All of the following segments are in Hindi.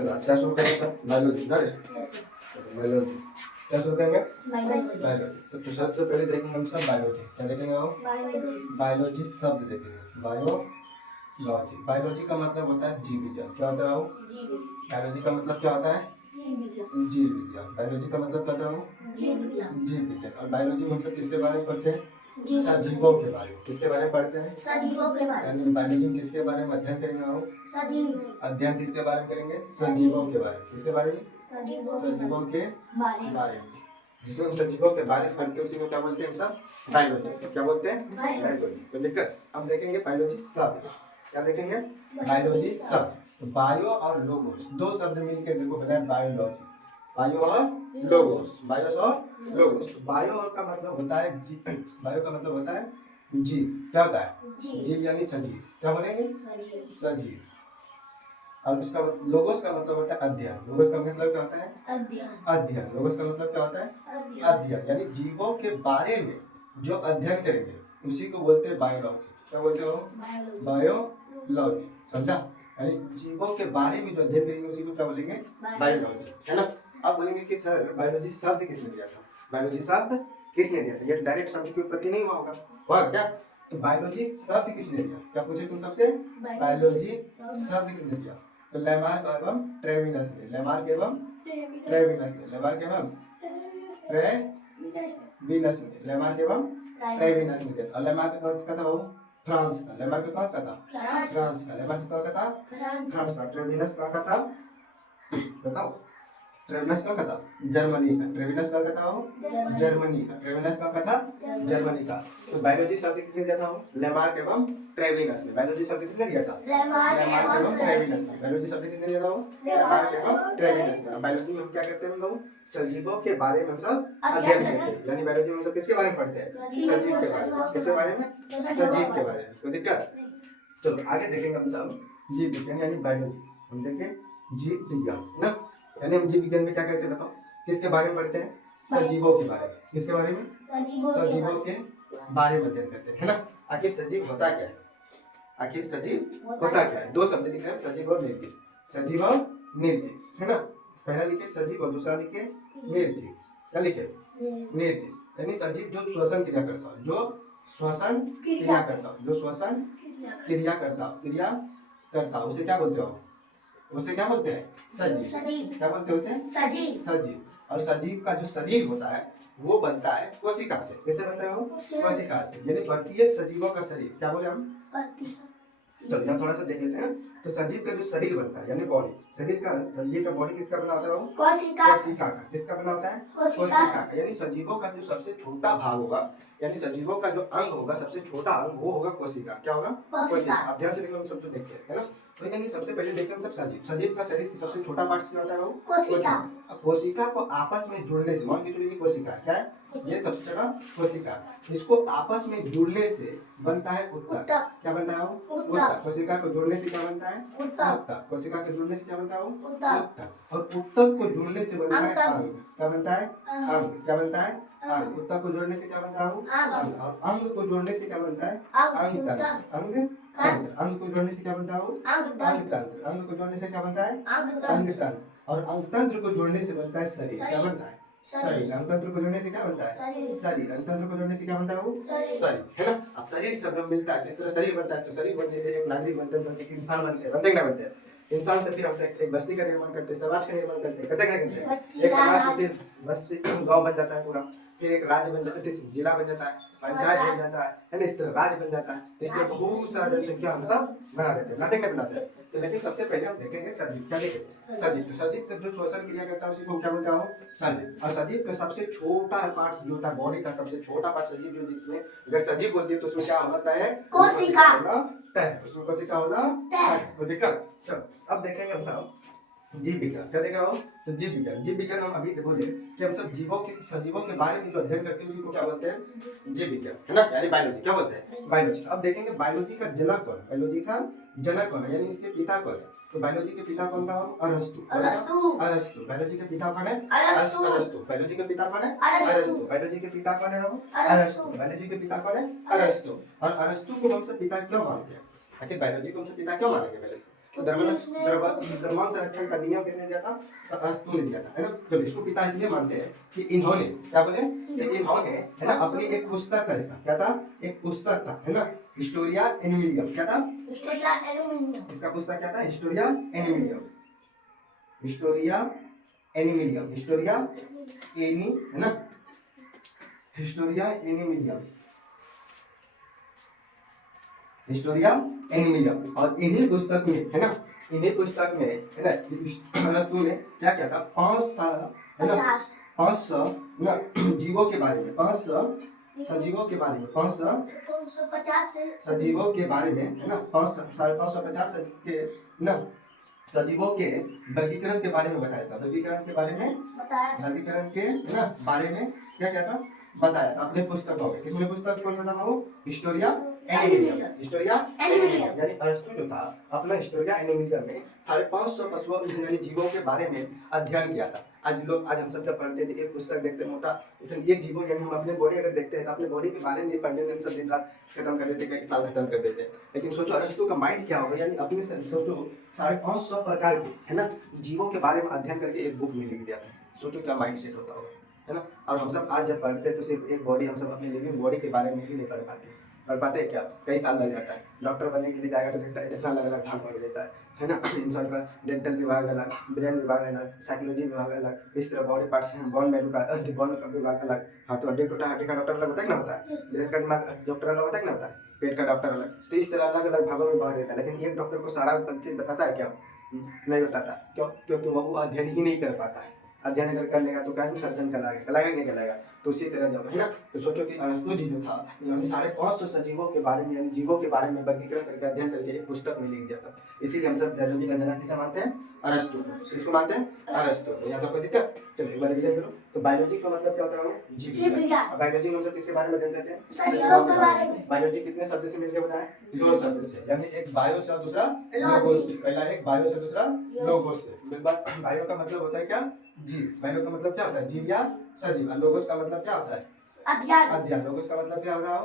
चलो आज क्या शुरू करेंगे? बायोलॉजी ना रे? बायोलॉजी क्या शुरू करेंगे? बायोलॉजी। तो सबसे पहले देखेंगे हम सब बायोलॉजी। क्या देखेंगे हम? बायोलॉजी शब्द देखेंगे। बायोलॉजी, बायोलॉजी का मतलब होता है जीव विज्ञान। क्या होता है वो? बायोलॉजी का मतलब क्या होता है? जीव विज्ञान। बायोलॉजी का मतलब क्या होता है? जीव विज्ञान। और बायोलॉजी में हम सब किसके बारे में पढ़ते हैं? सजीवों के बारे में। किसके बारे में पढ़ते हैं? सजीवों के बारे में। यानी बायोलॉजी में किसके बारे में अध्ययन करेंगे हम? सजीव। अध्ययन किसके बारे में करेंगे? सजीवों के बारे में। किसके बारे में? सजीवों के बारे में। जिसमें हम सजीवों के बारे में पढ़ते हैं उसी को क्या बोलते हैं हम सब? बायोलॉजी। क्या बोलते हैं? बायोलॉजी। तो दिक्कत अब देखेंगे बायोलॉजी शब्द। क्या देखेंगे? बायोलॉजी शब्द। तो बायो और लोगोस दो शब्द मिलकर देखो बना है बायोलॉजी। बायो और लोगोस, बायोस और लोगोस। बायो और का मतलब होता है जीव। बायो का मतलब होता है जीव। क्या होता है? जीव यानी सजीव। क्या बोलेंगे? सजीव। और उसका लोगोस का मतलब होता है अध्ययन। लोगोस का मतलब क्या होता है? अध्ययन। लोगोस का मतलब क्या होता है? अध्ययन। यानी जीवों के बारे में जो अध्ययन करेंगे उसी को बोलते हैं बायोलॉजी। क्या बोलते हो? बायोलॉजी। समझा? यानी जीवों के बारे में जो अध्ययन करेंगे उसी को क्या बोलेंगे? बायोलॉजी। है ना? अब बोलेंगे कि सर बायोलॉजी शब्द किसने दिया था? बायोलॉजी शब्द किसने दिया था? ये डायरेक्ट शब्द की उत्पत्ति नहीं हुआ होगा, हुआ क्या? तो बायोलॉजी शब्द किसने दिया? क्या पूछे तुम सबसे? बायोलॉजी शब्द किसने दिया? तो लेमार्क एवं ट्रेविनस ने। लेमार्क एवं ट्रेविनस ने। लेमार्क एवं ट्रेविनस ने। लेमार्क एवं ट्रेविनस ने दिया। और लेमार्क का क्या था बाबू? फ्रांस का। लेमार्क का कहाँ का था? फ्रांस का। लेमार्क का क्या था? फ्रांस का। ट्रेविनस का था? बताओ। ट्रेविनस का था? जर्मनी का। ट्रेविनस का था वो? जर्मनी का। ट्रेविनस का था? जर्मनी का। तो बायोलॉजी शब्द किसने दिया था वो? लेमार्क एवं ट्रेविनस ने। बायोलॉजी शब्द किसने दिया था? लेमार्क एवं ट्रेविनस ने। बायोलॉजी शब्द किसने दिया था वो? लेमार्क एवं ट्रेविनस ने। बायोलॉजी में हम क्या करते हैं हम लोग? सजीवों के बारे में हम सब अध्ययन करते हैं। यानी बायोलॉजी में हम सब किसके बारे में पढ़ते हैं? सजीव के बारे में। किसके बारे में? सजीव के बारे में। कोई दिक्कत? चलो आगे देखेंगे हम सब जीव विज्ञान यानी बायोलॉजी। हम देखें जीव विज्ञान ना, यानी हम जीव विज्ञान में क्या करते हैं बताओ? किसके बारे में पढ़ते हैं? सजीवों के बारे में। किसके बारे में? सजीवों के बारे में अध्ययन करते हैं, है ना? आखिर सजीव होता क्या है? आखिर सजीव होता क्या है? दो शब्द लिख रहे हैं, सजीव और निर्जीव। सजीव और निर्जीव, है ना? पहला लिखे सजीव और दूसरा लिखे निर्जीव। क्या लिखे? निर्जीव। यानी सजीव जो श्वसन क्रिया करता है, जो श्वसन क्रिया करता है, जो श्वसन क्रिया करता उसे क्या बोलते हो? उसे क्या बोलते हैं? सजीव। क्या बोलते हैं उसे? सजीव। और सजीव का जो शरीर होता है वो बनता है कोशिका से। कैसे बनता है वो? कोशिका से। यानी प्रत्येक सजीवों का शरीर क्या बोले हम? चलो यहाँ थोड़ा सा देख लेते हैं। तो सजीव का जो शरीर बनता है यानी बॉडी, शरीर का सजीव का बॉडी किसका बना होता है? कोशिका का। किसका बना होता है? कोशिका का। यानी सजीवों का जो सबसे छोटा भाग होगा, यानी सजीवों का जो अंग होगा, सबसे छोटा अंग वो होगा कोशिका। क्या होगा? कोशिका। अब ध्यान से देखो, हम सब जो देखते हैं, है ना? तो यानी सबसे पहले देखते हैं हम सब सजीव। सजीव का शरीर सबसे छोटा पार्ट क्या होता है वो? कोशिका। अब कोशिका को आपस में जुड़ने से, मान के चलिए कोशिका क्या है? ये सबसे छोटा कोशिका। इसको आपस में जुड़ने से बनता है ऊतक। क्या बनता है वो? ऊतक। कोशिका को जोड़ने से क्या बनता है? ऊतक। कोशिका को जोड़ने से क्या बनता है वो? ऊतक। और ऊतक को जोड़ने से बनता है अंग। क्या बनता है? अंग। क्या बनता है? अंग। ऊतक को जोड़ने से क्या बनता है वो? अंग। और अंग को जोड़ने से क्या बनता है? अंग तंत्र। अंग तंत्र। अंग को जोड़ने से क्या बनता है वो? अंग तंत्र। अंग को जोड़ने से क्या बनता है? अंग तंत्र। और अंग तंत्र को जोड़ने से बनता है शरीर। क्या बनता है? शरीर। अंग तंत्र को जोड़ने से क्या बनता है? शरीर। अंग तंत्र को जोड़ने से क्या बनता है वो? शरीर, है ना? और शरीर शब्द मिलता है, जिस तरह शरीर बनता है तो शरीर बनने से एक नागरिक बनते हैं, एक इंसान बनते हैं, बनते हैं? इंसान से फिर हम एक बस्ती का निर्माण करते हैं, समाज का निर्माण करते हैं, करते हैं? एक समाज से फिर बस्ती गांव बन जाता है पूरा, फिर एक राज्य बन जाता है, जिला बन जाता है, पंचायत बन जाता है ना? इस तरह राज्य बन जाता है। तो इसलिए बहुत सारा जनसंख्या हम सब बना देते हैं, बनाते हैं। तो लेकिन सबसे पहले हम देखेंगे सजीव। क्या देखेंगे? सजीव। तो सजीव का जो श्वसन क्रिया करता है उसी को क्या बोलता हूँ? सजीव। और सजीव का सबसे छोटा पार्ट जो होता है, बॉडी का सबसे छोटा पार्ट सजीव, जो जिसमें अगर सजीव बोलती है तो उसमें क्या होता है? कोशिका। उसमें कोशिका होना तय। तो दिक्कत। चलो अब देखेंगे हम सब जीव विज्ञान। क्या देख रहा हूँ? तो जीव विज्ञान। जीव विज्ञान हम अभी बोले कि हम सब सजीवों के बारे में जो अध्ययन करते हैं उसी को क्या बोलते हैं? जीव विज्ञान, है ना? यानी बायोलॉजी। क्या बोलते हैं? बायोलॉजी। अब देखेंगे बायोलॉजी का जनक कौन? बायोलॉजी का जनक कौन है, यानी इसके पिता कौन है? तो बायोलॉजी के पिता कौन था? अरस्तु। अरस्तु। बायोलॉजी के पिता कौन है? अरस्तु। बायोलॉजी के पिता कौन है? अरस्तु। बायोलॉजी के पिता कौन है? अरस्तु। बायोलॉजी के पिता कौन है? अरस्तु। और अरस्तु को हम सब पिता क्यों मानते हैं? आखिर बायोलॉजी को हम सब पिता क्यों मानेंगे? पहले तो द्रव्यमान संरक्षण का नियम किसने दिया था? तो अरस्तु ने दिया था, है ना। तो इसको पिता इसलिए मानते हैं कि इन्होंने क्या बोले कि इन्होंने, है ना, अपनी एक पुस्तक था, इसका क्या था, एक पुस्तक था, है ना, हिस्टोरिया एनिमिलियम। क्या था? हिस्टोरिया एनिमिलियम। इसका पुस्तक क्या था? हिस्टोरिया एनिमिलियम। हिस्टोरिया एनिमिलियम, हिस्टोरिया एनी, है ना, हिस्टोरिया एनिमिलियम, हिस्टोरिया एनिमिलियम। और इन्हीं पुस्तक में, है ना, इन्हीं पुस्तक में, है ना, अरस्तु ने क्या किया था? 500, है ना, 500 ना जीवों के बारे में, 500 सजीवों के बारे में, 550 सजीवों के बारे में, है ना, 550 के ना सजीवों के वर्गीकरण के बारे में बताया था। वर्गीकरण के बारे में बताया, वर्गीकरण के, है ना, बारे में क्या क्या था? बताया था अपने पुस्तकों में। किसने पुस्तक कौन सा था वो? हिस्टोरिया एनिमिलियम। हिस्टोरिया एनिमिलियम यानी अरस्तु जो था अपना हिस्टोरिया एनिमिलियम में 550 पशुओं यानी जीवों के बारे में अध्ययन किया था। आज हम सब जब पढ़ते थे एक पुस्तक देखते मोटा, इसमें एक जीवो यानी हम अपने बॉडी अगर देखते हैं तो अपने बॉडी के बारे में पढ़ने में हम सब दिन रात खत्म कर देते, एक साल खत्म कर देते। लेकिन सोचो अरस्तु का माइंड क्या होगा, यानी अपने से सोचो 550 प्रकार के, है ना, जीवों के बारे में अध्ययन करके एक बुक में लिख दिया था। सोचो क्या माइंड सेट होता होगा, है ना। और हम सब आज जब पढ़ते हैं तो सिर्फ एक बॉडी, हम सब अपने लिविंग बॉडी के बारे में ही नहीं पढ़ पाते। पढ़ पाते हैं क्या? कई साल लग जाता है। डॉक्टर बनने के लिए जाएगा तो देखता है इतना अलग अलग भाग पढ़ देता है ना। इंसान का डेंटल विभाग अलग, ब्रेन विभाग अलग, साइकोलॉजी विभाग अलग, इस तरह बॉडी पार्ट्स हैं, बोन मैरो का विभाग अलग। हाँ तो हड्डी टूटा हड्डी का डॉक्टर अलग होता है ना, होता है। ब्रेन का दिमाग डॉक्टर अलग होता है ना, होता है। पेट का डॉक्टर अलग। तो इस तरह अलग अलग भागों में बांट देता है। लेकिन एक डॉक्टर को सारा चीज बताता है क्या? नहीं बताता। क्यों? क्योंकि वो अध्ययन ही नहीं कर पाता है। अध्ययन अगर कर लेगा तो क्या सर्जन कहलाएगा, नहीं कहलाएगा। तो उसी तरह जब, है ना, तो सोचो कि अरस्तु जी जो था इन्होंने 550 सजीवों के बारे में, यानी जीवों के बारे में वर्गीकरण करके अध्ययन करके एक पुस्तक में लिख दिया था। इसीलिए हम सब बायोलॉजी का जनक किसे मानते हैं? अरस्तु। किसको मानते हैं? अरस्तु। यहाँ तो कोई दिक्कत? चलो एक बार रिवीजन करो। तो बायोलॉजी का मतलब क्या होता है? जीव विज्ञान। बायोलॉजी में हम सब किसके बारे में अध्ययन करते हैं? सजीवों के बारे में। बायोलॉजी कितने शब्द से मिलकर बना है? 2 शब्द से, यानी एक बायो से और दूसरा लोगोस से। पहला एक बायो से, दूसरा लोगोस से। बायो का मतलब होता है क्या? जीव। बायो का मतलब क्या होता है? जीव या सजीव। लोगोस का मतलब क्या होता है? अध्ययन। अध्ययन। लोगोस का मतलब क्या होता है?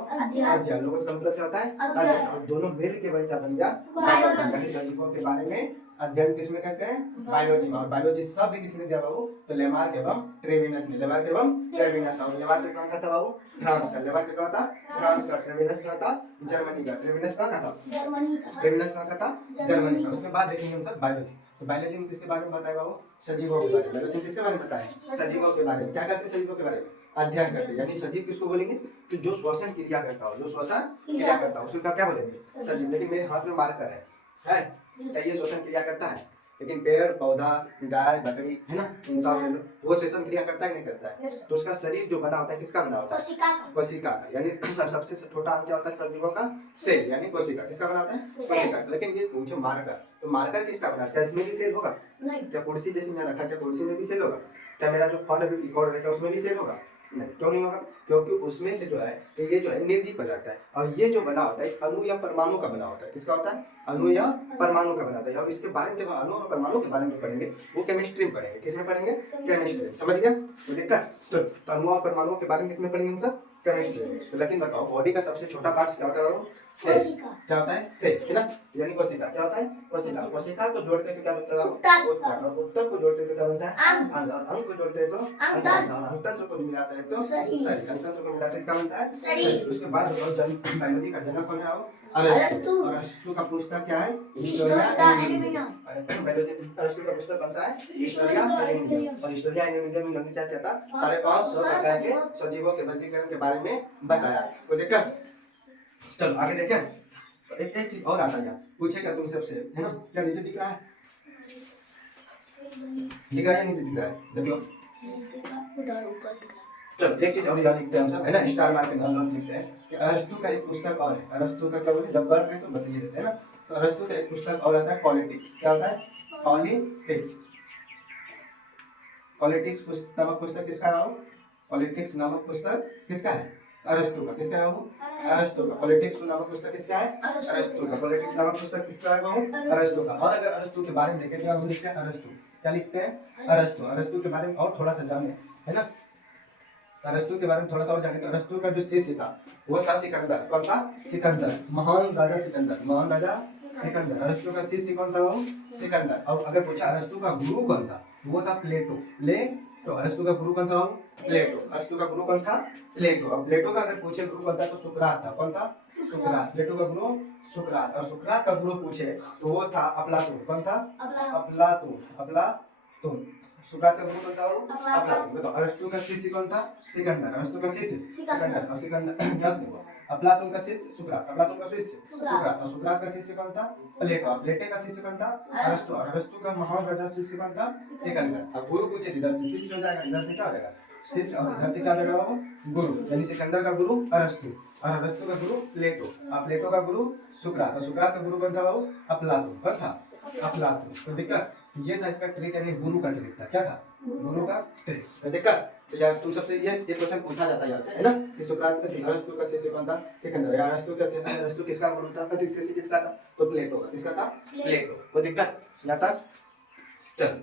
अध्ययन। लोगोस का मतलब क्या होता है? अध्ययन। और दोनों मिल के बन गया बायोलॉजी, यानी सजीवों के बारे में अध्ययन किसमें करते हैं? बायोलॉजी में। और बायोलॉजी सब भी किसने दिया बाबू? तो लेमार्क एवं ट्रेविनस ने। लेमार्क एवं ट्रेविनस। और लेमार्क कहाँ का था बाबू? फ्रांस का। लेमार्क कहाँ था? फ्रांस का। ट्रेविनस कहाँ था? जर्मनी का। ट्रेविनस कहाँ का था? जर्मनी का। ट्रेविनस कहाँ का था? जर्मनी का। उसके बाद देखेंगे हम सब बायोलॉजी। तो बायोलॉजी में किसके बारे में बताया बाबू? सजीवों के बारे में। बायोलॉजी किसके बारे में बताया? सजीवों के बारे में। क्या करते हैं सजीवों के बारे में? अध्ययन करते हैं। यानी सजीव किसको बोलेंगे? तो जो श्वसन क्रिया करता हो, जो श्वसन क्रिया करता हो उसको क्या बोलेंगे? सजीव। लेकिन मेरे हाथ में मार्कर है, चाहिए श्वसन क्रिया करता है। लेकिन पेड़ पौधा, गाय बकरी, है ना, इंसान ले लो, वो श्वसन क्रिया करता है नहीं करता है? तो उसका शरीर जो बना होता है किसका बना होता है? कोशिका का। यानी सबसे छोटा अंग क्या होता है सजीवों का? सेल, यानी कोशिका। किसका बना होता है? कोशिका। लेकिन ये पूछे मार्कर, तो मार्कर किसका बना? क्या इसमें भी सेल होगा? क्या कुर्सी जैसे मैं रखा, क्या कुर्सी में भी सेल होगा? क्या मेरा जो फोन अभी रिकॉर्ड रहेगा उसमें भी सेल होगा? नहीं। क्यों नहीं होगा? क्योंकि उसमें से जो है ये जो है निर्जीव पदार्थ है। और ये जो बना होता है अणु या परमाणु का बना होता है। किसका होता है? अणु या परमाणु का बना होता है। और इसके बारे में जब अणु और परमाणु के बारे में पढ़ेंगे वो केमिस्ट्री में पढ़ेंगे। किसमें पढ़ेंगे? केमिस्ट्री। समझ गया? तो देखा तो अणु और परमाणु के बारे में किसमें पढ़ेंगे हम सब? केमिस्ट्री। लेकिन बताओ बॉडी का सबसे छोटा पार्ट क्या होता है? सेल। क्या होता है? सेल, है ना, यानी कोशिका। क्या होता है? कोशिका। कोशिका को जोड़ते हैं तो क्या बनता है? उत्तक। उत्तक को जोड़ते हैं तो क्या बनता है? अंग। अंग को जोड़ते हैं तो अंगतंत्र को मिलाता है तो शरीर। अंगतंत्र को मिलाते हैं क्या बनता है? शरीर। उसके बाद बायोलॉजी का जनक कौन है? अरस्तु। और अरस्तु का पुस्तक क्या है? हिस्टोरिया एनिमिलियम। बायोलॉजी अरस्तु का पुस्तक कौन सा है? हिस्टोरिया एनिमिलियम। और हिस्टोरिया एनिमिलियम में उन्होंने क्या किया था? 550 प्रकार के सजीवों के वर्गीकरण के बारे में बताया। कोई दिक्कत? चलो आगे देखें। एक चीज और आता है, पूछेगा तुम सबसे, है ना, क्या नीचे दिख रहा है? दिख रहा है नीचे दिख रहा है? देख लो उधर ऊपर दिख रहा है। चलो एक चीज और यहाँ लिखते हैं हम सब, है ना, स्टार मार्क के अंदर लिखते हैं कि अरस्तु का एक पुस्तक और है। अरस्तु का क्या बोले जब पढ़ रहे तो बताइए देते हैं ना। तो अरस्तु का एक पुस्तक और आता है पॉलिटिक्स। क्या होता है? पॉलिटिक्स। पॉलिटिक्स नामक पुस्तक किसका है? पॉलिटिक्स नामक पुस्तक किसका है? अरस्तु का। किसका है वो? अरस्तु का। पॉलिटिक्स नामक पुस्तक किसका है? अरस्तु का। पॉलिटिक्स नामक पुस्तक किसका है वो? अरस्तु का। और अगर अरस्तु के बारे में देखें तो हम लिखते हैं अरस्तु। क्या लिखते हैं? अरस्तु। अरस्तु के बारे में और थोड़ा सा जाने, है ना। अरस्तु के बारे में थोड़ा सा और जाने तो अरस्तु का जो शिष्य था वो था सिकंदर। कौन था? सिकंदर, महान राजा सिकंदर, महान राजा सिकंदर। अरस्तु का शिष्य कौन था? वो सिकंदर। अब अगर पूछा अरस्तु का गुरु कौन था, वो था प्लेटो। तो अरस्तु का गुरु कौन था? प्लेटो। अरस्तु का गुरु कौन था? प्लेटो। अब प्लेटो का अगर पूछे गुरु कौन था तो सुकरात था। कौन था? सुकरात। प्लेटो का गुरु सुकरात। और सुकरात का गुरु पूछे तो वो था अफलातून। कौन था? अफलातून। अफलातून। सुकरात का गुरु कौन था? अफलातून। बताओ अरस्तु का शिष्य कौन था? सिकंदर। अरस्तु का शिष्य सिकंदर। और सिकंदर अफलातून का शिष्य सुकरात। अफलातून का शिष्य सुकरात। और सुकरात का शिष्य कौन था? प्लेटो। प्लेटो का शिष्य कौन था? अरस्तु। और अरस्तु का महान राजा शिष्य कौन था? सिकंदर। अब गुरु पूछे इधर से शिष्य हो जाएगा, इधर से क्या हो जाएगा? शिष्य। और इधर से क्या हो जाएगा? वो गुरु। यानी सिकंदर का गुरु अरस्तु और अरस्तु का गुरु प्लेटो। और प्लेटो का गुरु सुकरात। और सुकरात का गुरु कौन था? वो अफलातून। कौन था? अफलातून। तो दिक्कत ये था इसका ट्रिक, यानी गुरु का ट्रिक था। क्या था? गुरु का ट्रिक। तो दिक्कत तो यार तुम सबसे ये क्वेश्चन पूछा जाता है यहाँ से, है ना, कि सुकरात का अरस्तु का शिष्य कौन था? सिकंदर। या अरस्तु किसका गुरु था? शिष्य किसका था? तो प्लेटो का। किसका था? प्लेटो। तो दिक्कत यहाँ तक। चल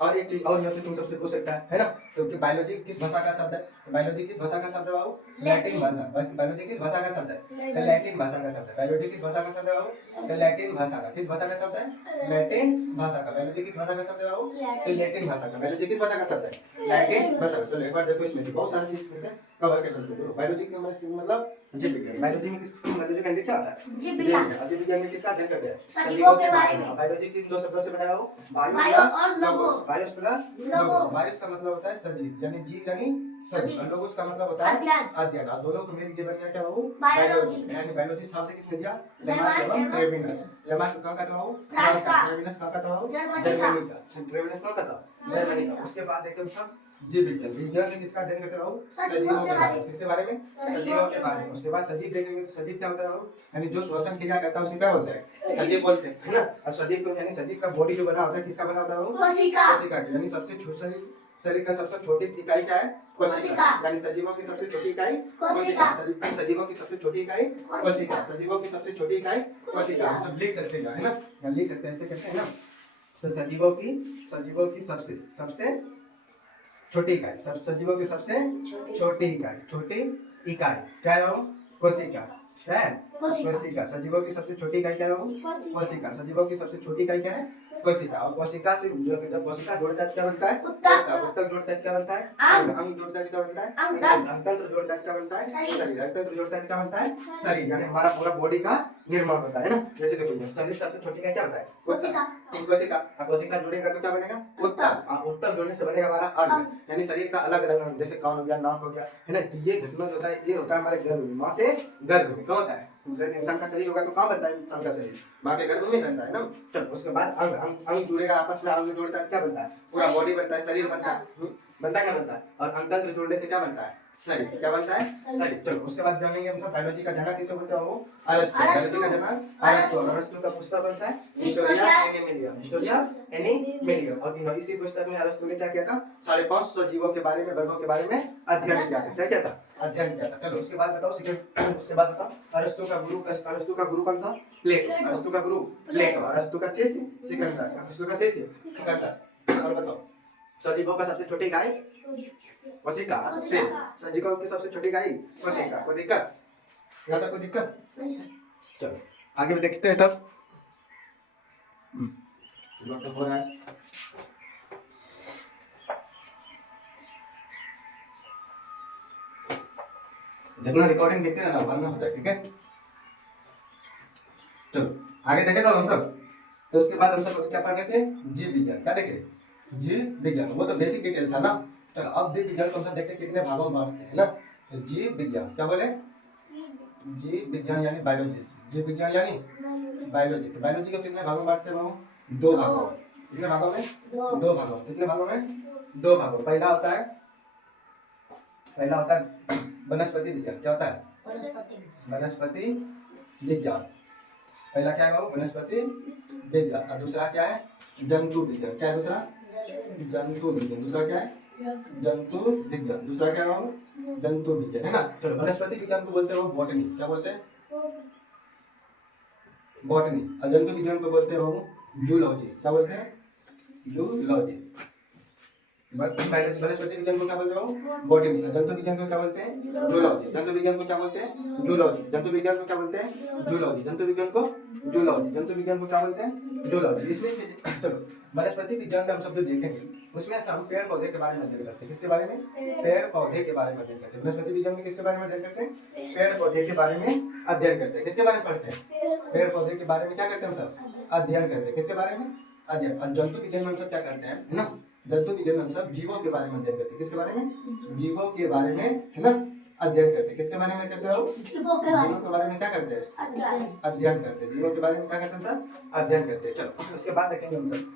और एक चीज और यहाँ से तुम सबसे पूछ सकता है ना, क्योंकि बायोलॉजी किस भाषा का शब्द है? बायोलॉजी किस भाषा का शब्द है बाबू? लैटिन भाषा। बायोलॉजी किस भाषा का शब्द है? लैटिन भाषा का शब्द है। बायोलॉजी किस भाषा का शब्द है बाबू? लैटिन भाषा का। किस भाषा का शब्द है? लैटिन भाषा का। बायोलॉजी किस भाषा का शब्द है बाबू? तो लैटिन भाषा का। बायोलॉजी किस भाषा का शब्द है? लैटिन भाषा। तो एक बार देखो इसमें से बहुत सारी चीज में से कवर कर सकते हो। बायोलॉजी का मतलब जीव विज्ञान। बायोलॉजी में बायोलॉजी का हिंदी क्या होता है? जीव विज्ञान। जीव विज्ञान में किसका अध्ययन करते हैं? सजीवों के बारे में। बायोलॉजी किन दो शब्दों से बना है? बायो और logos. BIOS plus logos. BIOS का मतलब होता है सजीव यानी जीव यानी सजीव, और लोगोस का मतलब होता है अध्ययन। और दोनों को मिल के बन गया क्या हो? बायोलॉजी। यानी बायोलॉजी शब्द किसने दिया? लेमार्क एवं ट्रेविनस। लेमार्क कहाँ का था वो? फ्रांस का। ट्रेविनस कहाँ का था वो? जर्मनी का। ट्रेविनस कहाँ का था? जर्मनी का। उसके बाद देखो सब जीव विज्ञान। विज्ञान में किसका अध्ययन करते हो? सजीवों के बारे में। किसके बारे में? सजीवों के बारे में। उसके बाद सजीव देखेंगे तो सजीव क्या होता है? यानी जो श्वसन क्रिया करता है उसे क्या बोलते हैं? सजीव बोलते हैं, है ना। और सजीव को यानी सजीव का बॉडी जो बना होता है किसका बना होता है? कोशिका। कोशिका यानी सबसे छोटी शरीर का सबसे छोटी इकाई क्या है? कोशिका। यानी सजीवों की सबसे छोटी इकाई कोशिका। सजीवों की सबसे छोटी इकाई कोशिका। सजीवों की सबसे छोटी इकाई कोशिका। हम सब लिख सकते हैं, है ना, या लिख सकते हैं, ऐसे करते हैं ना। तो सजीवों की सबसे छोटी इकाई, सब सजीवों की सबसे छोटी इकाई क्या है? कोशिका है। कोशिका। सजीवों की सबसे छोटी इकाई क्या है? कोशिका। सजीवों की सबसे छोटी इकाई क्या है? कोशिका। और कोशिका से जब कोशिका जोड़ता है क्या बनता है? उत्तक जोड़ता है क्या बनता है? अंग जोड़ता है क्या बनता है? अंगतंत्र जोड़ता है क्या बनता है? शरीर। अंगतंत्र जोड़ता है क्या बनता है? शरीर। यानी हमारा पूरा बॉडी का निर्माण होता है ना। जैसे देखो शरीर सबसे छोटी इकाई क्या होता है? कोशिका। कोशिका जुड़ेगा तो क्या बनेगा? उत्तक। उत्तक जोड़ने से बनेगा हमारा अंग। यानी शरीर का अलग अलग अंग, जैसे कान हो गया, नाक हो गया, है ना। तो ये घटना होता है, ये होता है हमारे गर्भ में, माँ के गर्भ में। क्या होता है? इंसान का शरीर होगा तो कहाँ बनता है? इंसान का शरीर माँ के गर्भ में बनता है ना। चलो उसके बाद अंग जुड़ेगा आपस में, अंग जोड़ता है क्या बनता है? पूरा बॉडी बनता है, शरीर बनता है। बनता क्या बनता है? और अंगतंत्र जोड़ने से क्या बनता है? शरीर। क्या बनता है? शरीर। चलो उसके बाद जानेंगे हम सब बायोलॉजी का जनक किसे बोलते हो? अरस्तु। बायोलॉजी का जनक अरस्तु। अरस्तु का पुस्तक कौन सा है? हिस्टोरिया एनिमिलियम। हिस्टोरिया एनिमिलियम। और इसी पुस्तक में अरस्तु ने क्या किया था? 550 जीवों के बारे में, वर्गों के बारे में अध्ययन किया था। क्या किया था? अध्ययन किया था। चलो उसके बाद बताओ उसके बाद बताओ अरस्तु का गुरु कौन था? प्लेटो। अरस्तु का गुरु प्लेटो। अरस्तु का शिष्य सिकंदर। अरस्तु का शिष्य सिकंदर। और बताओ सजीवों का सबसे छोटी इकाई कोशिका। सजीवों की सबसे छोटी इकाई कोशिका। कोई दिक्कत? यहाँ तक कोई दिक्कत? चलो आगे भी देखते हैं तब। हो रहा है देखना, रिकॉर्डिंग देखते रहना, भरना होता है, ठीक है। चलो आगे देखे तो हम सब। तो उसके बाद हम सब क्या पढ़ रहे थे? जीव विज्ञान। क्या देखे? जीव विज्ञान। वो तो बेसिक डिटेल था ना। चलो अब जीव विज्ञान को हम सब देखते हैं कितने भागों में बांटते हैं ना। तो जीव विज्ञान क्या बोले? जीव विज्ञान यानी बायोलॉजी। जीव विज्ञान यानी बायोलॉजी। तो बायोलॉजी को कितने भागों में बांटते हैं? दो भागों में। कितने भागों में? दो भागों। कितने भागों में? दो भागों। पहला होता है वनस्पति विज्ञान। क्या होता है? वनस्पति विज्ञान। पहला क्या है? वनस्पति विज्ञान। और दूसरा क्या है? जंतु विज्ञान। क्या है दूसरा? जंतु विज्ञान। दूसरा क्या है? जंतु विज्ञान। दूसरा क्या है? जंतु विज्ञान, है ना। चलो वनस्पति विज्ञान को बोलते हैं बॉटनी। क्या बोलते हैं? बॉटनी। और जंतु विज्ञान को बोलते हैं जूलॉजी। क्या बोलते हैं? जूलॉजी। पहले वनस्पति विज्ञान को क्या बोलते हो? बॉटनी। जंतु विज्ञान को क्या बोलते हैं? जूलॉजी। जंतु विज्ञान को क्या बोलते हैं? जूलॉजी। जंतु विज्ञान को क्या बोलते हैं? जूलॉजी। जंतु विज्ञान को जूलॉजी। जंतु विज्ञान को क्या बोलते हैं? जूलॉजी। इसमें से चलो वनस्पति विज्ञान का हम सब जो देखेंगे उसमें से हम पेड़ पौधे के बारे में अध्ययन करते हैं। किसके बारे में? पेड़ पौधे के बारे में अध्ययन करते हैं। वनस्पति विज्ञान में किसके बारे में अध्ययन करते हैं? पेड़ पौधे के बारे में अध्ययन करते हैं। किसके बारे में पढ़ते हैं? पेड़ पौधे के बारे में क्या करते हैं हम सब? अध्ययन करते हैं। किसके बारे में? अध्ययन। और जंतु विज्ञान में हम सब क्या करते हैं, है ना? जंतु विज्ञान में हम सब जीवों के बारे में अध्ययन करते हैं। किसके बारे में? जीवों के बारे में, है ना, अध्ययन करते हैं। किसके बारे में करते हो? जीवों के बारे में क्या करते हैं? अध्ययन करते हैं। जीवों के बारे में क्या करते हैं सर? अध्ययन करते हैं। चलो उसके बाद देखेंगे हम सब।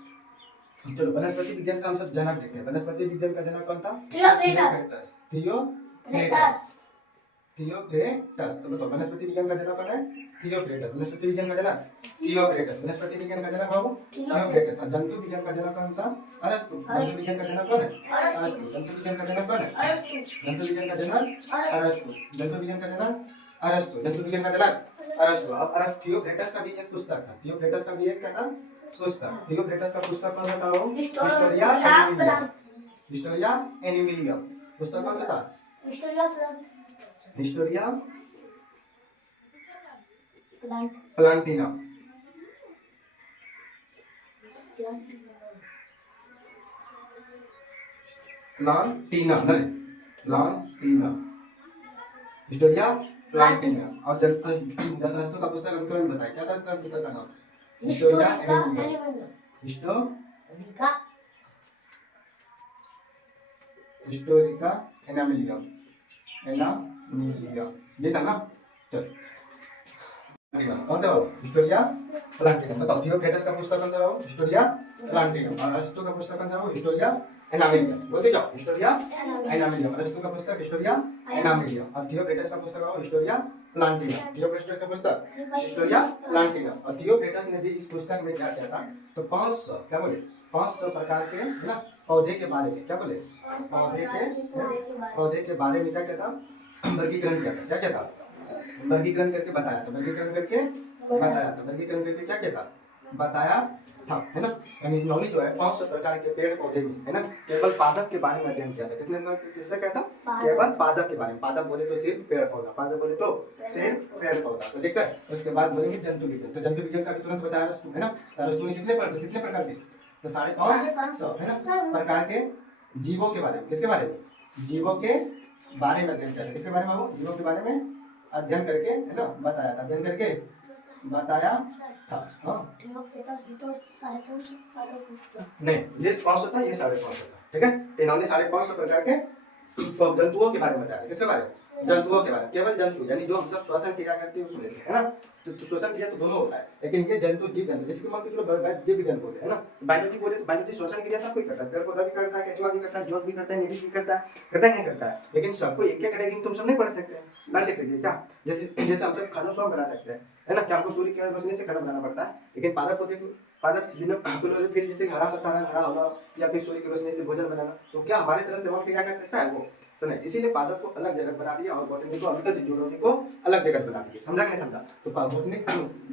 चलो वनस्पति विज्ञान का हम सब जनक देखते हैं। वनस्पति विज्ञान का जनक कौन था? थियोफ्रेटस। थियोफ्रेटस। तो बताओ वनस्पति विज्ञान का जनक कौन है? थियोफ्रेटस। वनस्पति विज्ञान का जनक थियोफ्रेटस। वनस्पति विज्ञान का जनक बाबू थियोफ्रेटस। जंतु विज्ञान का जनक कौन था? अरस्तु। जंतु विज्ञान का जनक कौन है? अरस्तु। जंतु विज्ञान का जनक कौन है? जंतु विज्ञान का जनक अरस्तु। जंतु विज्ञान का जनक अरस्तु। जंतु विज्ञान का जनक अरस्तु। अब अरस्तु थियोफ्रेटस का भी एक पुस्तक था। थियोफ्रेटस का भी एक क्या था? पुस्तक। थियोफ्रेटस का पुस्तक कौन सा था? हिस्टोरिया एनिमिलियम। पुस्तक कौन सा था? हिस्टोरिया प्लांटिना। हिस्टोरिया प्लांटिना। और अरस्तु का पुस्तक अभी तुरंत बताया क्या था इसका पुस्तक का नाम? हिस्टोरिया एनिमिलियम। हिस्टोरिका एनामिलियम। ये था ना? चल कौन था? हिस्टोरिया प्लांटिनम। बताओ थियोफ्रेटस का पुस्तक कौन सा? हिस्टोरिया प्लांटिनम। और अरस्तु का पुस्तक कौन सा? हिस्टोरिया एनामिलियम। बोलते जाओ हिस्टोरिया एनामिलियम। अरस्तु का पुस्तक हिस्टोरिया एनामिलियम। और थियोफ्रेटस का पुस्तक हिस्टोरिया प्लांटिनम। थियोफ्रेटस का पुस्तक हिस्टोरिया प्लांटिनम। और थियोफ्रेटस ने भी इस पुस्तक में क्या किया था? तो 500 क्या बोले? 500 प्रकार के, है ना, पौधे के बारे में क्या बोले? पौधे के बारे में क्या कहता? वर्गीकरण किया था। क्या कहता? वर्गीकरण करके बताया था। वर्गीकरण करके बताया था। वर्गीकरण करके क्या कहता? बताया था, है ना। यानी इन्होंने जो है 500 प्रकार के पेड़ पौधे में, है ना, केवल पादप के बारे में अध्ययन किया था। कितने किससे कहता? केवल पादप के बारे में। पादप बोले तो सिर्फ पेड़ पौधा, पादप बोले तो सिर्फ पेड़ पौधा। तो देखकर उसके बाद बोलेंगे जंतु विज्ञान। तो जंतु विज्ञान का तुरंत बताया अरस्तु, है ना। अरस्तु ने कितने प्रकार के? तो 550, है ना, प्रकार के जीवों के बारे में। किसके बारे में? जीवों के बारे में अध्ययन किया था। किसके बारे में बाबू? जीवों के बारे में अध्ययन करके, है ना, बताया था। अध्ययन करके बताया था। हाँ नहीं, ये 500 था, ये 550 था, ठीक है। इन्होंने 550 प्रकार के जंतुओं के बारे में बताया। किसके बारे में? जंतुओं के बारे में। केवल जंतु यानी जो हम सब श्वसन क्रिया करते हैं उसमें से, है ना। तो श्वसन क्रिया तो दोनों होता है, लेकिन ये जंतु जीव जंतु जैसे कि मान के चलो जीव जंतु होते हैं, है ना। बायोलॉजी बोले तो बायोलॉजी श्वसन क्रिया सब कोई करता है। पेड़ पौधा भी करता है, केंचुआ भी करता है, जोक भी करता है, निरिश भी करता है नहीं करता है। लेकिन सबको एक एक कैटेगरी तुम सब नहीं पढ़ सकते, पढ़ सकते थे क्या? जैसे हम सब खाना स्वयं बना सकते हैं, है ना। क्या हमको सूर्य की रोशनी से खाना बनाना पड़ता है? लेकिन पादप को देखो, पादप क्लोरोफिल जैसे हरा पत्ता हरा होना या फिर सूर्य की रोशनी से भोजन बनाना, तो क्या हमारी तरह से वहाँ क्या कर सकता है वो? तो नहीं, इसीलिए पादप को अलग जगह बना दिया और बॉटनी को जूलॉजी को अलग जगह बना दिया। समझा कि नहीं समझा? तो बॉटनी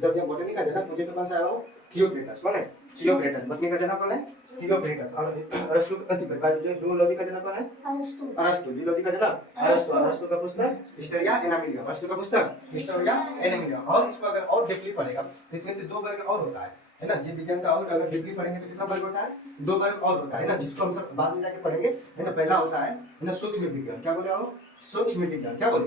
जब ये बॉटनी का जनक मुझे तो कौन सा है वो? थियोफ्रेटस। कौन है? थियोफ्रेटस। बॉटनी का जनक कौन है? थियोफ्रेटस। और अरस्तु जूलॉजी का जनक कौन है? अरस्तु। जूलॉजी का जनक अरस्तु। अरस्तु का पुस्तक हिस्टोरिया एनामिलियम। अरस्तु का पुस्तक हिस्टोरिया एनामिलियम। और इसको अगर और डीपली पढ़ेगा तो इसमें से 2 वर्ग और होता है ना। जीव विज्ञान का और अगर डीपली पढ़ेंगे तो कितना वर्ग होता है? 2 वर्ग और होता है ना, जिसको हम सब बाद में जाके पढ़ेंगे, है ना। पहला होता है ना सूक्ष्म विज्ञान। क्या बोले हो? सूक्ष्म विज्ञान। क्या बोले?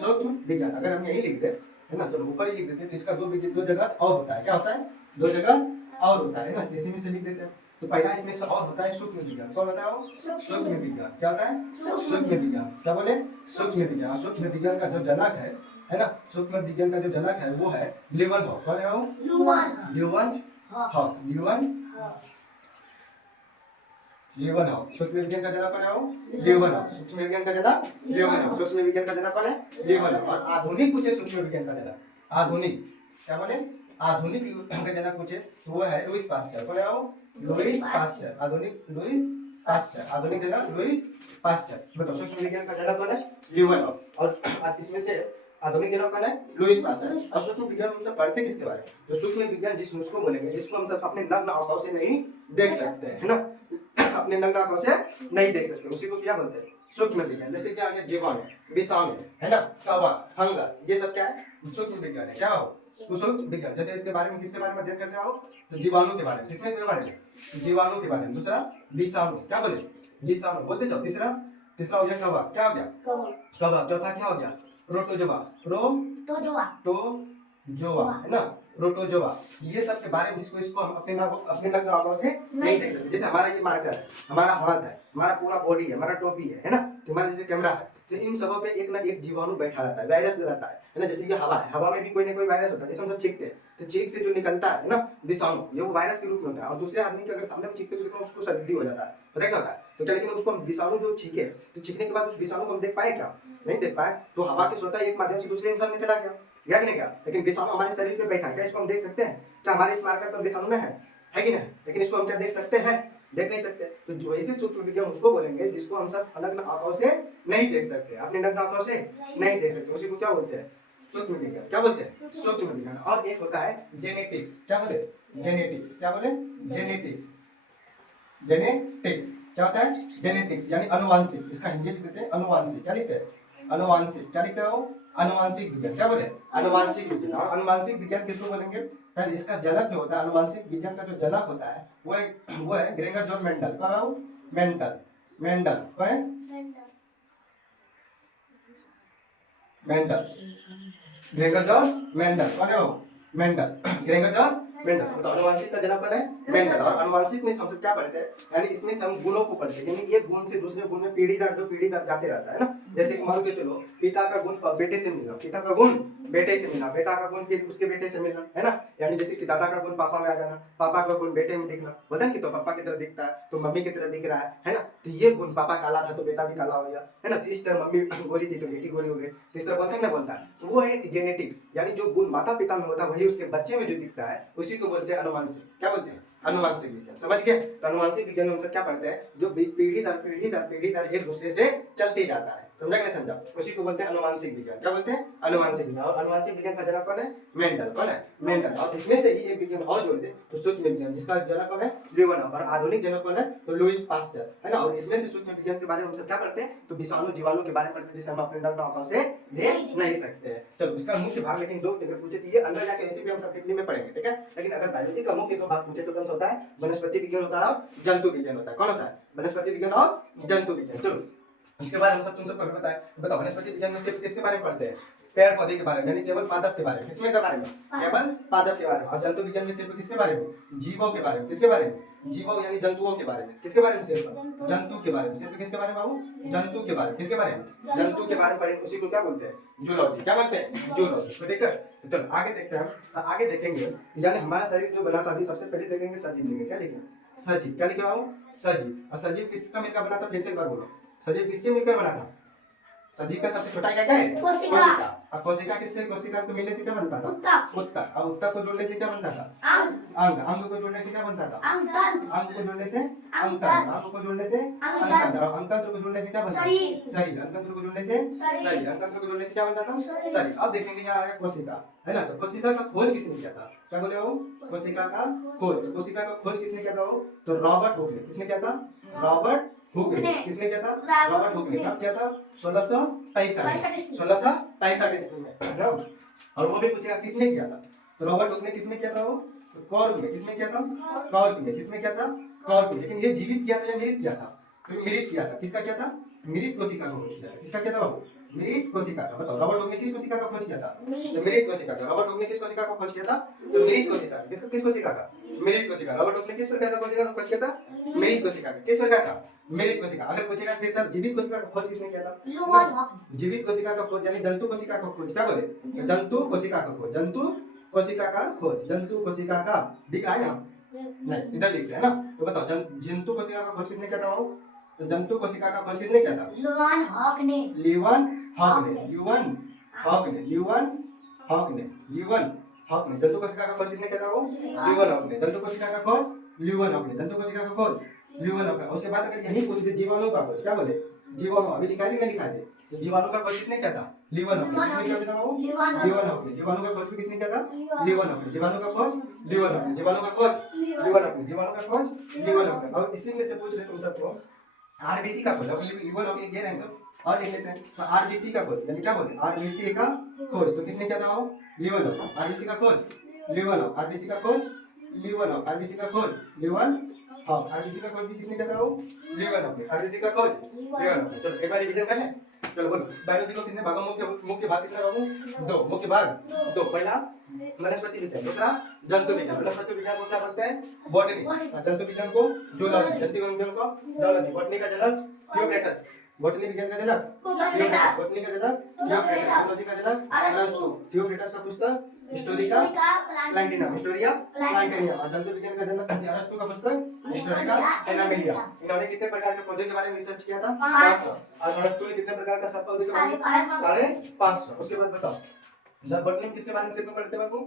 सूक्ष्म विज्ञान। अगर हम यही लिख दे, है ना, तो ऊपर ही लिख देते तो इसका 2 जगह और होता है। क्या होता है? 2 जगह और होता है ना, इसी में से लिख देते हैं। तो पहला इसमें से और होता है सूक्ष्म विज्ञान। कौन होता है वो? सूक्ष्म विज्ञान। क्या होता है? सूक्ष्म विज्ञान। क्या बोले? सूक्ष्म विज्ञान। सूक्ष्म विज्ञान का जो जनक है ना, सूक्ष्म विज्ञान का जो जनक है वो है लीएवेनहॉक। कौन है वो? लीएवेनहॉक। सूक्ष्म विज्ञान का जनक कौन है वो? लीएवेनहॉक। सूक्ष्म विज्ञान का जनक लीएवेनहॉक। सूक्ष्म विज्ञान का जनक कौन है? लीएवेनहॉक। और आधुनिक पूछे सूक्ष्म विज्ञान का जनक, आधुनिक, क्या बोले? आधुनिक का जनक पूछे तो वो है लुईस पास्चर। कौन है वो? Lewis pasture. आधुनिक लुईस पास्चर। आधुनिक जनक लुईस पास्चर। बताओ सूक्ष्म विज्ञान का जनक कौन है? लीएवेनहॉक। और इसमें से आधुनिक जनक कौन है? Lewis pasture. और सूक्ष्म विज्ञान हम सब पढ़ते किसके बारे में? तो सूक्ष्म विज्ञान जिस उसको बोलेंगे जिसको हम सब अपने नग्न आंखों से नहीं देख सकते हैं, है ना। अपने नग्न आंखों से नहीं देख सकते, उसी को क्या बोलते हैं? सूक्ष्म विज्ञान। जैसे क्या है? जीवाणु, विषाणु, है ना, कवक, फंगस, ये सब क्या है? सूक्ष्म विज्ञान है। क्या हो? सूक्ष्म विज्ञान। जैसे इसके बारे में किसके बारे में अध्ययन करते हो? तो जीवाणु के बारे में। किसमें के बारे में? जीवाणु के बारे में। दूसरा विषाणु, क्या बोले? विषाणु बोलते जाओ। तीसरा हो गया कवक, क्या हो गया? कवक। चौथा क्या हो गया? प्रोटोजोआ, प्रोटोजोआ, है ना, प्रोटोजोआ। ये सब के बारे में इसको हम अपने नग्न आंखों से नहीं देख सकते। जैसे हमारा ये मार्कर है, हमारा हाथ है, हमारा पूरा बॉडी है, हमारा टोपी है ना, हमारा जैसे कैमरा है, तो इन सबों पे एक ना एक जीवाणु बैठा रहता है, वायरस रहता है ना। जैसे ये हवा है, हवा में भी कोई ना कोई वायरस होता है। जैसे हम सब छींकते हैं तो छींक से जो निकलता है ना विषाणु, ये वो वायरस के रूप में होता है। और दूसरे आदमी के अगर सामने में छींकते तो उसको सर्दी हो जाता है, पता क्या होता है? तो क्या, लेकिन उसको हम विषाणु जो छींके, तो छींकने के बाद उस विषाणु को हम देख पाए क्या? नहीं देख पाए। तो हवा के स्वतः एक माध्यम से दूसरे इंसान में चला गया, या कि नहीं गया? लेकिन विषाणु हमारे शरीर में बैठा है, क्या इसको हम देख सकते हैं? क्या हमारे इस मार्कर पर विषाणु है कि नहीं? लेकिन इसको हम क्या देख सकते हैं? देख नहीं सकते। तो जो ऐसे सूक्ष्म विज्ञान उसको बोलेंगे जिसको हम सब अलग आंखों से नहीं देख सकते, अपने नग्न आंखों से नहीं देख सकते, उसी को क्या बोलते हैं? सूक्ष्म विज्ञान। क्या बोलते हैं? सूक्ष्म विज्ञान। और एक होता है जेनेटिक्स। क्या बोले? जेनेटिक्स। क्या बोले? जेनेटिक्स। जेनेटिक्स क्या होता है? जेनेटिक्स यानी अनुवांशिक। इसका हिंदी लिख देते हैं अनुवांशिक। क्या लिखते हैं? अनुवांशिक। क्या लिखते हो? अनुवांशिक विज्ञान। क्या बोले? अनुवांशिक विज्ञान। और अनुवांशिक विज्ञान किसको बोलेंगे? फ्रेंड, इसका जनक जो होता है, अनुवांशिक विज्ञान का जो जनक होता है वो है ग्रेगर जॉन मेंडल। क्या है? मेंडल क्या है? Mendel, Gregor John Mendel. कौन है वो? Mendel, Gregor John Mendel. तो अनुवांशिक का जनक कौन है? मेंडल। और अनुवांशिक में हम सब क्या पढ़ते हैं? यानी इसमें से हम गुणों को पढ़ते हैं, यानी एक गुण से दूसरे गुण में पीढ़ी दर जाते रहता है ना। जैसे कि मान के चलो, पिता का गुण बेटे से मिला, पिता का गुण बेटे से मिला, बेटा का गुण फिर उसके बेटे से मिलना, है ना। यानी जैसे कि दादा का गुण पापा में आ जाना, पापा का गुण बेटे में दिखना, बोलते हैं कि तो पापा की तरह दिखता है तो मम्मी की तरह दिख रहा है ना। तो ये गुण, पापा काला था तो बेटा भी काला हो गया, है ना। तो इस तरह मम्मी गोरी थी तो बेटी गोरी हो गई, तो इस तरह बोलता है ना, बोलता है। तो वो है जेनेटिक्स, यानी जो गुण माता पिता में होता है वही उसके बच्चे में जो दिखता है उसी को बोलते हैं अनुवांशिक। क्या बोलते हैं? अनुवांशिक विज्ञान। समझ गए? तो अनुवांशिक विज्ञान में हम सब क्या पढ़ते हैं? जो पीढ़ी दर एक दूसरे से चलते जाता है। समझा कि नहीं समझा? उसी को बोलते हैं अनुवांशिक विज्ञान। क्या बोलते हैं? अनुवांशिक विज्ञान। और अनुवांशिक विज्ञान का जनक कौन है? मेंडल। कौन है? मेंडल। और इसमें से ही एक विज्ञान और जोड़ दे तो सूक्ष्म विज्ञान, जिसका जनक कौन है? ल्यूवनॉव। और आधुनिक जनक कौन है? तो लुईस पास्चर, है ना। और इसमें से सूक्ष्म विज्ञान के बारे में हम सब क्या पढ़ते हैं? तो विषाणु जीवाणु के बारे में पढ़ते हैं, जिसे हम अपने नग्न आंखों से देख नहीं सकते। चलो, इसका मुख्य भाग लेकिन दो अगर पूछे तो ये अंदर जाके रेसिपी हम सब टिप्पणी में पढ़ेंगे, ठीक है। लेकिन अगर बायोलॉजी का मुख्य दो भाग पूछे तो कौन सा होता है? वनस्पति विज्ञान होता है और जंतु विज्ञान होता है। कौन होता है? वनस्पति विज्ञान और जंतु विज्ञान। चलो, इसके बारे में सब तुम सबको बताएं। बताओ, वनस्पति विज्ञान में सिर्फ किसके बारे में पढ़ते हैं? पेड़ पौधे के बारे में, यानी केवल पादप के बारे में। किसमें के बारे में? केवल पादप के बारे में। और जंतु विज्ञान में सिर्फ किसके बारे में? जीवों के बारे में। किसके बारे में? जीवों यानी जंतुओं के बारे में। किसके बारे में? सिर्फ जंतु के बारे में। सिर्फ किसके बारे में बाबू? जंतु के बारे में। किसके बारे में? जंतु के बारे में पढ़ेंगे, उसी को क्या बोलते हैं? जूलॉजी। क्या बोलते हैं? जूलॉजी। तो देखकर तो चलो आगे देखते हैं हम। आगे देखेंगे यानी हमारा शरीर जो बना था, अभी सबसे पहले देखेंगे सजीव लिंग। क्या लिखे? सजीव। क्या लिखे बाबू? सजीव। और सजीव किसका मिलकर बना था? फिर से एक बार बोलो, सजीव किसके मिलकर बना था? सजीव का सबसे छोटा क्या है? कोशिका। और कोशिका किससे? कोशिका को मिलने से क्या बनता था? उत्तक। और उत्तक को जोड़ने से क्या बनता था? अंग। अंग को जोड़ने से क्या बनता था? अंग को जोड़ने से अंगतंत्र। अंग को जोड़ने से अंगतंत्र। और अंगतंत्र को जोड़ने से क्या बनता था? शरीर। अंगतंत्र को जोड़ने से शरीर। अंगतंत्र को जोड़ने से क्या बनता था? शरीर। अब देखेंगे यहाँ आया कोशिका, है ना। तो कोशिका का खोज किसने किया था? क्या बोले हो? कोशिका का खोज। कोशिका का खोज किसने किया था? तो रॉबर्ट हुक ने। किसने किया था? रॉबर्ट हुक ने। किसने किया था? रॉबर्ट हुक ने। कब किया था? 1665 ईस्वी में। और वो भी पूछेगा किसने किया था? तो रॉबर्ट हुक ने किसमें किया था? वो तो कॉर्क में। किसमें किया था? कॉर्क में। किसमें किया था? कॉर्क में। लेकिन ये जीवित किया था या मृत किया था? तो मृत किया था। किसका किया था? मृत कोशिका का खोज किया था। किसका किया था बाबू? मृत कोशिका का। बताओ, रॉबर्ट हुक ने किस कोशिका का खोज किया था? तो मृत कोशिका का। रॉबर्ट हुक ने किस कोशिका का खोज किया था? तो मृत कोशिका। किस कोशिका का? मृत कोशिका। रॉबर्ट हुक ने किस प्रकार का कोशिका का खोज किया था? मृत कोशिका का। किस प्रकार का? मृत कोशिका। अगर पूछेगा फिर सर जीवित कोशिका का खोज किसने किया था? जीवित कोशिका का खोज यानी जंतु कोशिका का खोज। क्या बोले? जंतु कोशिका का खोज। जंतु कोशिका का खोज। जंतु कोशिका का दिख रहा है यहाँ? नहीं, इधर लिख रहे हैं ना। तो बताओ, जंतु कोशिका का खोज किसने किया था? तो जंतु कोशिका का खोज किसने किया था? ल्यूवन हॉक ने। जंतु कोशिका का खोज किसने किया था? ल्यूवन हॉक ने। जंतु कोशिका का खोज ल्यूवन हॉक ने। जंतु कोशिका का खोज ल्यूवन हॉक। उसके बाद अगर यही पूछ दे जीवाणु का खोज, क्या बोले? जीवाणु। अभी लिखा है कि नहीं लिखा है? तो जीवाणु का खोज किसने किया था? लिवनॉफ ने। किसने किया बेटा वो? लिवनॉफ ने। जीवाणु का खोज भी किसने किया था? लिवनॉफ ने। जीवाणु का खोज लिवनॉफ ने। जीवाणु का खोज लिवनॉफ ने। जीवाणु का खोज लिवनॉफ ने। और इसी में से पूछ रहे तुम सबको आरबीसी का खोज। अब लिवनॉफ ये दे रहे हैं तो और लिख लेते हैं। तो आरबीसी का खोज यानी क्या बोले? आरबीसी का खोज तो किसने किया था वो? लिवनॉफ। आरबीसी का खोज लिवनॉफ। आरबीसी का खोज लिवनॉफ। आरबीसी का खोज लिवन हाँ आरबीसी का खोज भी किसने किया था वो? लिवनॉफ ने। आरबीसी का खोज लिवनॉफ ने। चलो एक बार रिवीजन कर लें। चलो बोलो बायोलॉजी को कितने भागों मुख्य भाग कितने भागों? दो मुख्य भाग दो। पहला वनस्पति विज्ञान, दूसरा जंतु विज्ञान। वनस्पति विज्ञान को क्या बोलते हैं? बॉटनी। जंतु विज्ञान को जूलॉजी। जंतु विज्ञान को जूलॉजी। बॉटनी का जनक थियोक्रेटस। बॉटनी विज्ञान का जनक थियोक्रेटस। बॉटनी का जनक थियोक्रेटस। जूलॉजी का जनक अरस्तु। थियोक्रेटस का पुस्तक हिस्टोरिका प्लांटिनम। हिस्टोरिया प्लांटिनम। और जंतु विज्ञान का जनक अरस्तु का पुस्तक हिस्टोरिका एनामेलिया। इन्होंने कितने प्रकार के पौधे के बारे में रिसर्च किया था? 500। और अरस्तु ने कितने प्रकार का सब पौधे के बारे में? 550। उसके बाद बताओ बॉटनी में किसके बारे में सिर्फ पढ़ते बाबू?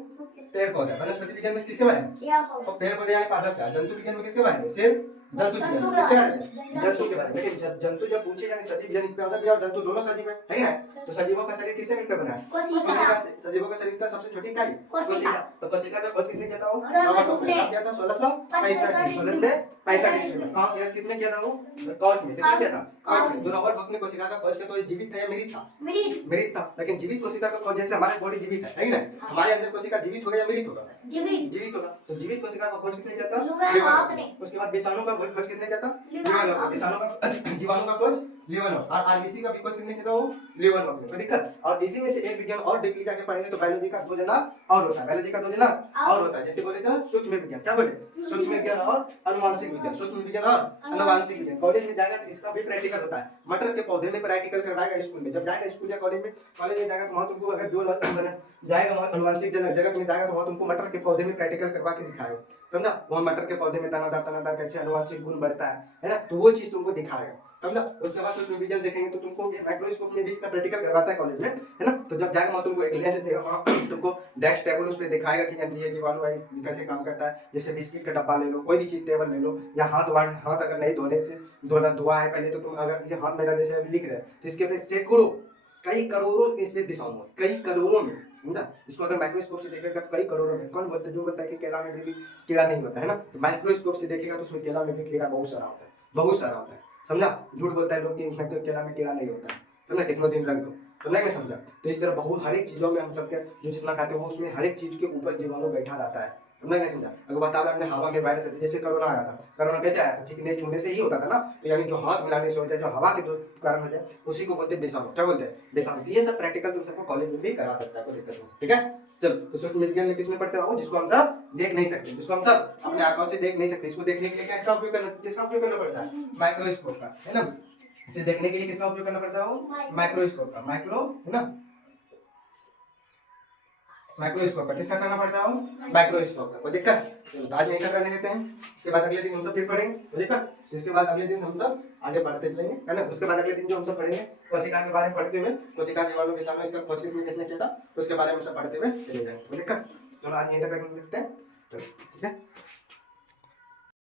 पेड़ पौधे। वनस्पति विज्ञान में किसके बारे में? तो पेड़ पौधे यानी पादप क्या? जंतु विज्ञान में किसके बारे में? सिर्फ जंतु विज्ञान किसके बारे में? जंतु के बारे में। लेकिन जंतु जब पूछे यानी सजीव यानी पादप या जंतु दोनों सजीव है ना? तो सजीवों का शरीर किससे मिलकर बना है? कोशिका से। सजीवों का शरीर का सबसे छोटी इकाई कोशिका। तो कोशिका का खोज किसने किया था वो? रॉबर्ट हुक ने। कब किया था? 1665 में। कहाँ किसने किया था वो? कॉर्क में। किसने किया था? कॉर्क में। जो रॉबर्ट हुक ने कोशिका का खोज किया तो जीवित था या मृत था? मृत था। लेकिन जीवित कोशिका का खोज जैसे हमारे बॉडी जीवित है ना? हमारे अंदर कोशिका जीवित होगा या मृत होगा? जीवित होगा। तो जीवित कोशिका का खोज किसने किया था? लिवनॉफ ने। उसके बाद विषाणु का खोज किसने किया था? लिवनॉफ ने। विषाणु का जीवाणु का खोज लिवनॉफ। और आरबीसी का भी खोज किसने किया था वो? लिवनॉफ ने। कोई दिक्कत? और इसी में से एक विज्ञान और डीपली जाके पढ़ेंगे तो बायोलॉजी का 2 जना और होता है। बायोलॉजी का 2 जना और होता है। जैसे बोले तो सूक्ष्म विज्ञान। क्या बोले? सूक्ष्म विज्ञान और अनुवांशिक विज्ञान। सूक्ष्म विज्ञान और अनुवांशिक विज्ञान। कॉलेज में जाएगा तो इसका भी प्रैक्टिकल होता है। मटर के पौधे में प्रैक्टिकल करवाएगा स्कूल में। जब जाएगा स्कूल या कॉलेज में जाएगा तो वहां तुमको अगर जो जाएगा वहां अनुवांशिक जगत में जाएगा तो वहां तुमको मटर के पौधे में प्रैक्टिकल करवा के दिखाएगा। समझा? वहां मटर के पौधे में तनादार कैसे अनुवांशिक गुण बढ़ता है ना? तो वो चीज तुमको दिखाएगा। समझा? उसके बाद सूक्ष्म विज्ञान देखेंगे तो तुमको माइक्रोस्कोप में भी इसका प्रैक्टिकल करवाता है कॉलेज में, है ना? तो जब जाएगा वहां तुमको एक लेंस देगा, तुमको डेस्क टेबल उस पे दिखाएगा कि ये जीवाणु है कैसे काम करता है। जैसे बिस्किट का डब्बा ले लो, कोई भी चीज टेबल ले लो, या हाथ अगर नहीं धोआ है पहले तो तुम अगर ये हाथ मेरा जैसे अभी लिख रहे हैं तो इसके अपने सैकड़ों कई करोड़ों इसमें दिशाओं में कई करोड़ों में समझा? इसको अगर माइक्रोस्कोप से देखेगा तो कई करोड़ों में। कौन बोलता है? जो बोलता है कि केला में भी कीड़ा नहीं होता है ना? तो माइक्रोस्कोप से देखेगा तो उसमें केला में भी कीड़ा बहुत सारा होता है, बहुत सारा होता है। समझा? झूठ बोलता है लोग कि इसमें केला में कीड़ा नहीं होता है। समझा? कितना दिन लग दो तो नहीं समझा? तो इस तरह बहुत हर एक चीजों में हम सबके जो जितना खाते हैं वो उसमें हर एक चीज के ऊपर जीवाणु बैठा रहता है। समझा नहीं समझा? अगर वातावरण में हवा में वायरस है, जैसे कोरोना आया था, कोरोना कैसे आया था? चिकने छूने से ही होता था ना? तो यानी जो हाथ मिलाने से हो जाए, जो हवा के कारण हो जाए, उसी को बोलते हैं विषाणु। क्या बोलते हैं? विषाणु। ये सब प्रैक्टिकल तुम सबको कॉलेज में भी करा सकता है, कोई दिक्कत नहीं। ठीक है? चलो तो सूक्ष्म विज्ञान में किसमें पढ़ते हो? जिसको हम सब देख नहीं सकते, जिसको हम सब अपने आंखों से देख नहीं सकते। इसको देखने के लिए किसका उपयोग करना पड़ता है? माइक्रोस्कोप का, है ना? इसे देखने के लिए किसका उपयोग करना पड़ता है? माइक्रोस्कोप का। है ना? माइक्रोस्कोप का किसका करना पड़ता है? माइक्रोस्कोप का। कोई दिक्कत? चलो आज यहीं तक रहने देते हैं। इसके बाद अगले दिन हम सब फिर पढ़ेंगे। कोई दिक्कत? इसके बाद अगले दिन हम सब आगे बढ़ते चलेंगे, है ना? उसके बाद अगले दिन जो हम सब पढ़ेंगे कोशिका के बारे में पढ़ते हुए, कोशिका जीवाणु विषाणु इसका खोज किसने किया था उसके बारे में सब पढ़ते हुए चले जाएंगे। कोई दिक्कत? चलो आज यहीं तक रहने देते हैं। चलो ठीक है।